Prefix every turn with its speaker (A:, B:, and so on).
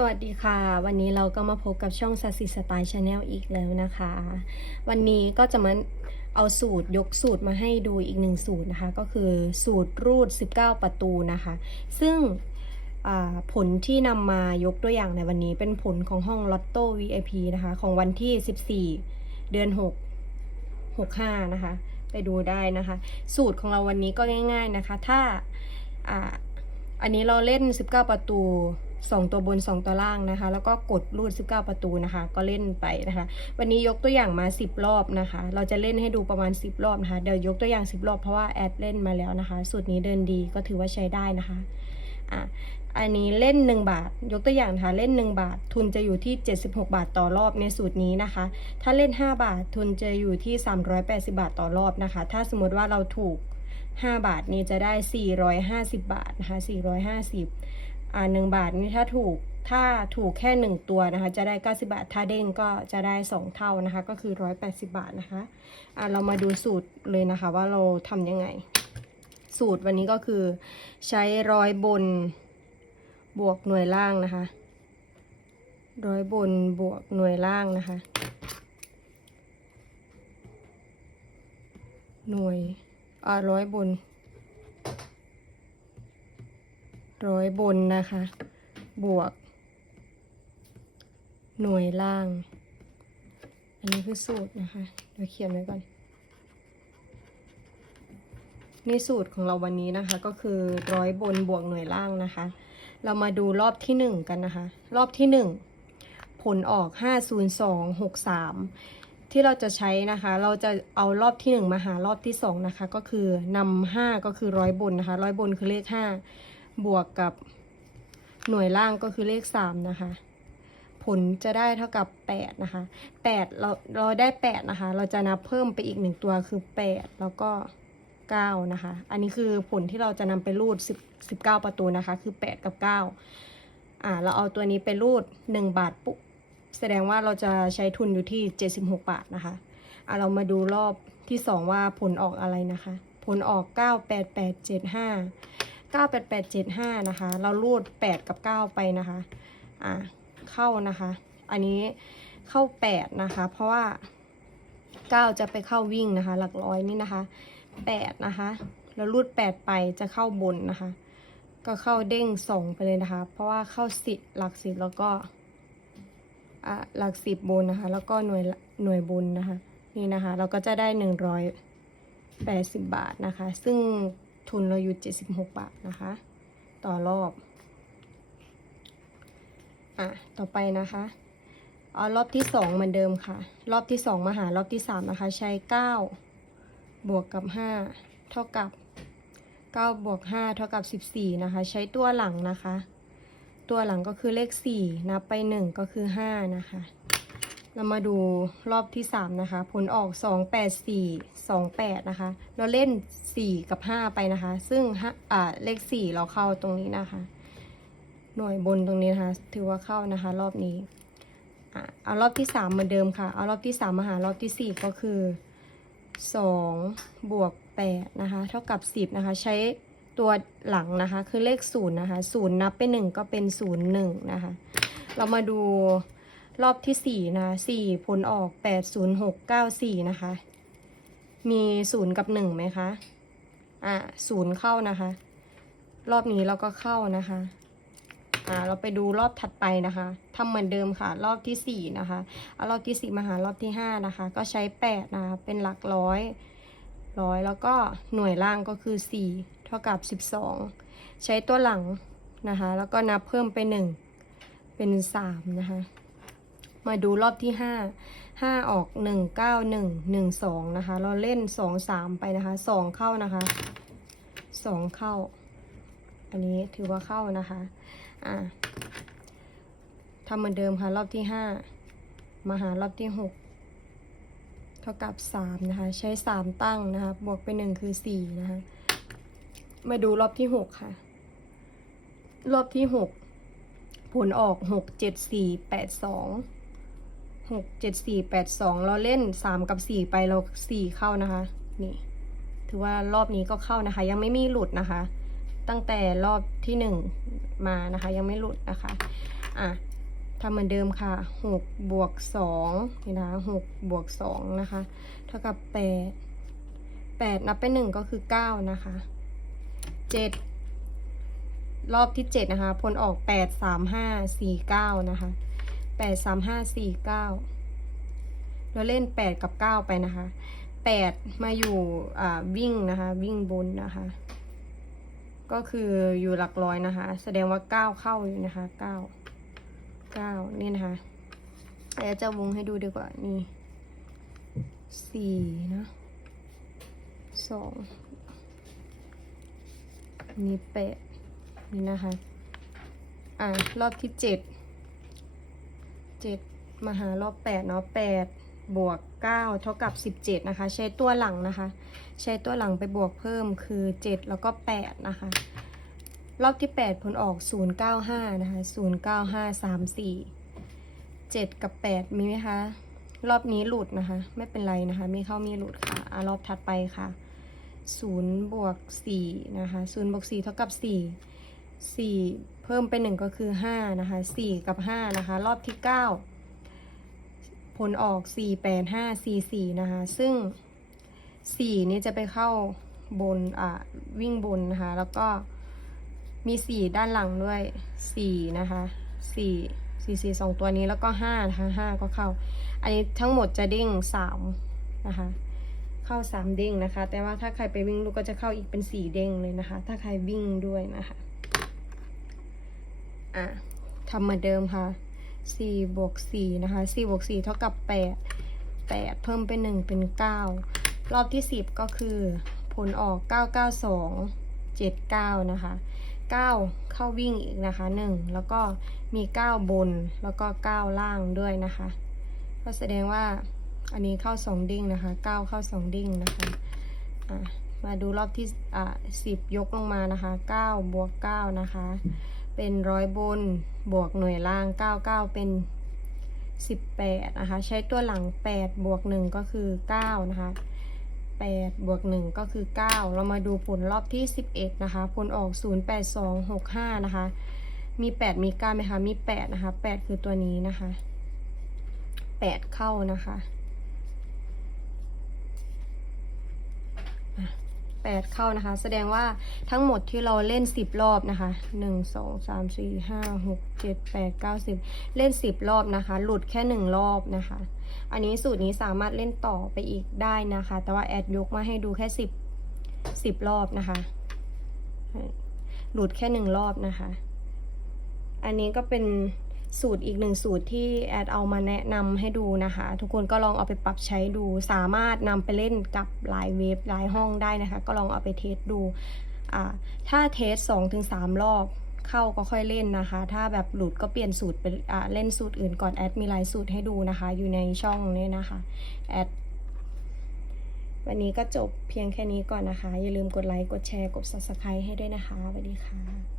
A: สวัสดีค่ะ วันนี้เราก็มาพบกับช่องสัสิสไตล์ชาแนลอีกแล้วนะคะ วันนี้ก็จะมาเอาสูตรยกสูตรมาให้ดูอีกหนึ่งสูตรนะคะ ก็คือสูตรรูด 19 ประตูนะคะ ซึ่งผลที่นำมายกตัวอย่างในวันนี้เป็นผลของห้องลอตโต้ VIP นะคะ ของวันที่ 14 เดือน 6 65 นะคะ ไปดูได้นะคะ สูตรของเราวันนี้ก็ง่าย ๆนะคะ ถ้าออันนี้เราเล่น 19 ประตู 2 ตัวบน 2 ตัวล่างนะคะ แล้วก็กดรูด 19 ประตูนะคะ ก็เล่นไปนะคะ วันนี้ยกตัวอย่างมา 10 รอบนะคะ เราจะเล่นให้ดูประมาณ 10 รอบนะคะ เดี๋ยวยกตัวอย่าง 10 รอบเพราะว่าแอดเล่นมาแล้วนะคะ สูตรนี้เดินดีก็ถือว่าใช้ได้นะคะอะอันนี้เล่น 1 บาท ยกตัวอย่างนะคะเล่น 1 บาท ทุนจะอยู่ที่ 76 บาทต่อรอบในสูตรนี้นะคะ ถ้าเล่น 5 บาท ทุนจะอยู่ที่ 380 บาทต่อรอบนะคะ ถ้าสมมติว่าเราถูก 5 บาทนี้จะได้ 450 บาทนะคะ450 อ่า1บาทนี่ถ้าถูกถ้าถูกแค่ 1 ตัวนะคะ จะได้ 90 บาท ถ้าเด้งก็จะได้ 2 เท่านะคะ ก็คือ 180 บาทนะคะอ่าเรามาดูสูตรเลยนะคะว่าเราทำยังไง สูตรวันนี้ก็คือใช้ร้อยบนบวกหน่วยล่างนะคะ ร้อยบนบวกหน่วยล่างนะคะ หน่วยอ่าร้อยบน ร้อยบนนะคะ บวก หน่วยล่าง อันนี้คือสูตรนะคะ เดี๋ยวเขียนไว้ก่อน นี่สูตรของเราวันนี้นะคะ ก็คือร้อยบนบวกหน่วยล่างนะคะ เรามาดูรอบที่หนึ่งกันนะคะ รอบที่หนึ่งผลออกห้าศูนย์สองหกสามที่เราจะใช้นะคะ เราจะเอารอบที่ 1 มาหารอบที่ 2 นะคะ ก็คือนำ5ก็คือร้อยบนนะคะร้อยบนคือเลข 5 บวกกับหน่วยล่างก็คือเลข 3 นะคะ ผลจะได้เท่ากับ 8 นะคะ 8 เราเราได้ 8 นะคะ เราจะนับเพิ่มไปอีก 1 ตัวคือ 8 แล้วก็ 9 นะคะ อันนี้คือผลที่เราจะนำไปรูด10 19 ประตูนะคะ คือ 8 กับ 9 อ่า เราเอาตัวนี้ไปรูด 1 บาทปุ๊บแสดงว่าเราจะใช้ทุนอยู่ที่ 76 บาทนะคะอะเรามาดูรอบที่ 2 ว่าผลออกอะไรนะคะ ผลออก 98875 98875 นะคะ เรารูด 8 กับ 9 ไปนะคะ อะเข้านะคะ อันนี้เข้า 8 นะคะ เพราะว่า 9 จะไปเข้าวิ่งนะคะ หลักร้อยนี่นะคะ 8 นะคะเรารูด 8 ไปจะเข้าบนนะคะ ก็เข้าเด้ง2ไปเลยนะคะ เพราะว่าเข้าสิบหลักสิบแล้วก็อะหลักสิบบนนะคะ แล้วก็หน่วยหน่วยบนนะคะ นี่นะคะ เราก็จะได้หนึ่งร้อยแปดสิบบาทนะคะ ซึ่ง ทุนเราอยู่เจ็ดสิบหกบาทนะคะ ต่อรอบ อะ ต่อไปนะคะเอารอบที่สองเหมือนเดิมค่ะ รอบที่สองมาหารอบที่สามนะคะ ใช้เก้าบวกกับห้าเท่ากับเก้าบวกห้าเท่ากับสิบสี่นะคะ ใช้ตัวหลังนะคะ ตัวหลังก็คือเลข4นับไป1ก็คือ5นะคะ เรามาดูรอบที่ 3 นะคะ ผลออก 2 8 4 2 8 นะคะ เราเล่น 4 กับ 5 ไปนะคะ ซึ่งอ่าเลข 4 เราเข้าตรงนี้นะคะ หน่วยบนตรงนี้นะคะ ถือว่าเข้านะคะ รอบนี้เอารอบที่ 3 เหมือนเดิมค่ะ เอารอบที่ 3 มาหารอบที่ 4 ก็คือ 2 บวก 8 นะคะ เท่ากับ 10 นะคะ ใช้ตัวหลังนะคะ คือเลข 0 นะคะ 0 นับไป 1 ก็เป็น 0 1 นะคะ เรามาดู รอบที่4นะคะ4ผลออก8 0 6 9 4นะคะ มี0กับ1ไหมคะ อ่า0เข้านะคะ รอบนี้เราก็เข้านะคะ อ่า เราไปดูรอบถัดไปนะคะทำเหมือนเดิมค่ะ รอบที่4นะคะเอารอบที่4มาหารอบที่5นะคะ ก็ใช้8นะคะ เป็นหลักร้อยร้อยแล้วก็หน่วยล่างก็คือ4เท่ากับ12ใช้ตัวหลังนะคะ แล้วก็นับเพิ่มไป1เป็น3นะคะ มาดูรอบที่5 5ออก1 9 1 1 2นะคะ เราเล่น2 3ไปนะคะ2เข้านะคะ2เข้า อันนี้ถือว่าเข้านะคะ อ่าทำเหมือนเดิมค่ะ รอบที่5มาหารอบที่6เท่ากับ3นะคะ ใช้3ตั้งนะคะ บวกไป1คือ4นะคะ มาดูรอบที่6ค่ะ รอบที่6ผลออก6 7 4 8 2 6 7 4 8 2เจ็ดสี่แปดสองเราเล่น3กับ4ไปเรา4เข้านะคะ นี่ ถือว่ารอบนี้ก็เข้านะคะ ยังไม่มีหลุดนะคะ ตั้งแต่รอบที่1มานะคะ ยังไม่หลุดนะคะอะทำเหมือนเดิมค่ะหกบวกสองนี่นะหกบวกสองนะคะ เท่ากับแปดแปดนับไปหนึ่งก็คือเก้านะคะเจ็ดรอบที่เจ็ดนะคะ ผลออกแปดสามห้าสี่เก้านะคะ แปดสามห้าสี่เก้าเราเล่นแปดกับเก้าไปนะคะแปดมาอยู่อ่าวิ่งนะคะ วิ่งบนนะคะ ก็คืออยู่หลักร้อยนะคะ แสดงว่าเก้าเข้าอยู่นะคะเก้าเก้านี่นะคะเดี๋ยวจะวงให้ดูดีกว่านี่สี่นะสองนี่แปดนี่นะคะ อ่ารอบที่เจ็ด เจ็ดมาหารอบแปดเนาะแปดบวกเก้าเท่ากับสิบเจ็ดนะคะ ใช้ตัวหลังนะคะ ใช้ตัวหลังไปบวกเพิ่มคือเจ็ดแล้วก็แปดนะคะ รอบที่8ผลออก095นะคะ09534 7กับ8มีไหมคะ รอบนี้หลุดนะคะ ไม่เป็นไรนะคะ มีเข้ามีหลุดค่ะอะรอบถัดไปค่ะ0บวก4นะคะ0บวก4เท่ากับ4 4เพิ่มเป็น1ก็คือ5นะคะ4กับ5นะคะ รอบที่9ผลออก4 8 5 4 4นะคะ ซึ่ง4นี้จะไปเข้าบนอ่าวิ่งบนนะคะ แล้วก็มีสี่ด้านหลังด้วยสี่นะคะสี่สี่สี่สองตัวนี้แล้วก็ห้านะคะห้าก็เข้า อันนี้ทั้งหมดจะเด้งสามนะคะ เข้าสามเด้งนะคะ แต่ว่าถ้าใครไปวิ่งลูกก็จะเข้าอีกเป็นสี่เด้งเลยนะคะ ถ้าใครวิ่งด้วยนะคะ อะทำเหมือนเดิมค่ะสี่บวกสี่นะคะสี่บวกสี่เท่ากับแปดแปดเพิ่มเป็นหนึ่งเป็นเก้ารอบที่สิบก็คือผลออกเก้าเก้าสองเจ็ดเก้านะคะ9เข้าวิ่งอีกนะคะ1แล้วก็มี9บนแล้วก็9ล่างด้วยนะคะ ก็แสดงว่าอันนี้เข้า2ดิ้งนะคะ9เข้า2ดิ้งนะคะะมาดูรอบที่อะ10ยกลงมานะคะ9บวก9นะคะ เป็นร้อยบนบวกหน่วยล่าง 99 เป็น 18 นะคะ ใช้ตัวหลัง 8 บวก 1 ก็คือ 9 นะคะ 8 บวก 1 ก็คือ 9 เรามาดูผลรอบที่ 11 นะคะ ผลออก 0 8 2 6 5 นะคะ มี 8 มี 9 ไหมคะ มี 8 นะคะ 8 คือตัวนี้นะคะ 8 เข้านะคะอะ 8 เข้านะคะ แสดงว่าทั้งหมดที่เราเล่น 10 รอบนะคะ 1 2 3 4 5 6 7 8 9 10 เล่น 10 รอบนะคะ หลุดแค่ 1 รอบนะคะ อันนี้สูตรนี้สามารถเล่นต่อไปอีกได้นะคะ แต่ว่าแอดยกมาให้ดูแค่สิบสิบรอบนะคะ หลุดแค่หนึ่งรอบนะคะ อันนี้ก็เป็น สูตรอีกหนึ่งสูตรที่แอดเอามาแนะนำให้ดูนะคะ ทุกคนก็ลองเอาไปปรับใช้ดู สามารถนำไปเล่นกับหลายเว็บหลายห้องได้นะคะ ก็ลองเอาไปเทสดูถ้าเทสสองถึงสามรอบเข้าก็ค่อยเล่นนะคะ ถ้าแบบหลุดก็เปลี่ยนสูตรไปเล่นสูตรอื่นก่อนแอดมีหลายสูตรให้ดูนะคะ อยู่ในช่องนี้นะคะแอดวันนี้ก็จบเพียงแค่นี้ก่อนนะคะ อย่าลืมกดไลค์ กดแชร์ กด subscribe ให้ด้วยนะคะสวัสดีค่ะ